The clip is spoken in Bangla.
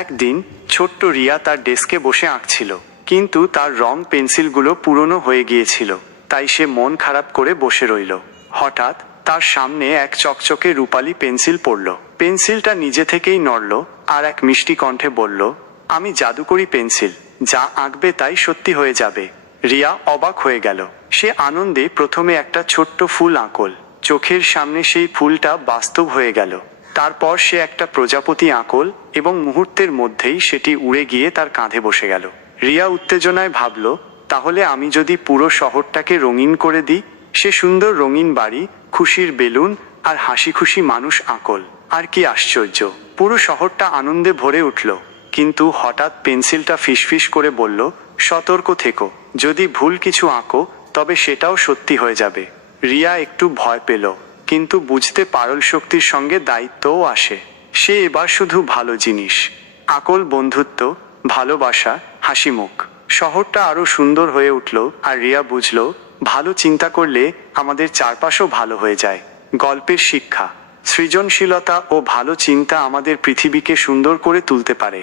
একদিন ছোট্ট রিয়া তার ডেস্কে বসে আঁকছিল, কিন্তু তার রং পেন্সিলগুলো পুরনো হয়ে গিয়েছিল। তাই সে মন খারাপ করে বসে রইল। হঠাৎ তার সামনে এক চকচকে রূপালি পেন্সিল পড়ল। পেন্সিলটা নিজে থেকেই নড়ল আর এক মিষ্টি কণ্ঠে বলল, আমি জাদুকরি পেন্সিল, যা আঁকবে তাই সত্যি হয়ে যাবে। রিয়া অবাক হয়ে গেল। সে আনন্দে প্রথমে একটা ছোট্ট ফুল আঁকল। চোখের সামনে সেই ফুলটা বাস্তব হয়ে গেল। তারপর সে একটা প্রজাপতি আঁকল এবং মুহূর্তের মধ্যেই সেটি উড়ে গিয়ে তার কাঁধে বসে গেল। রিয়া উত্তেজনায় ভাবল, তাহলে আমি যদি পুরো শহরটাকে রঙিন করে দিই। সে সুন্দর রঙিন বাড়ি, খুশির বেলুন আর হাসি খুশি মানুষ আঁকল। আর কি আশ্চর্য, পুরো শহরটা আনন্দে ভরে উঠল। কিন্তু হঠাৎ পেন্সিলটা ফিসফিস করে বলল, সতর্ক থেকো, যদি ভুল কিছু আঁকো তবে সেটাও সত্যি হয়ে যাবে। রিয়া একটু ভয় পেল, কিন্তু বুঝতে পারল শক্তির সঙ্গে দায়িত্বও আসে। সে এবার শুধু ভালো জিনিস আঁকল, বন্ধুত্ব, ভালোবাসা, হাসিমুখ। শহরটা আরো সুন্দর হয়ে উঠল আর রিয়া বুঝল, ভালো চিন্তা করলে আমাদের চারপাশও ভালো হয়ে যায়। গল্পের শিক্ষা, সৃজনশীলতা ও ভালো চিন্তা আমাদের পৃথিবীকে সুন্দর করে তুলতে পারে।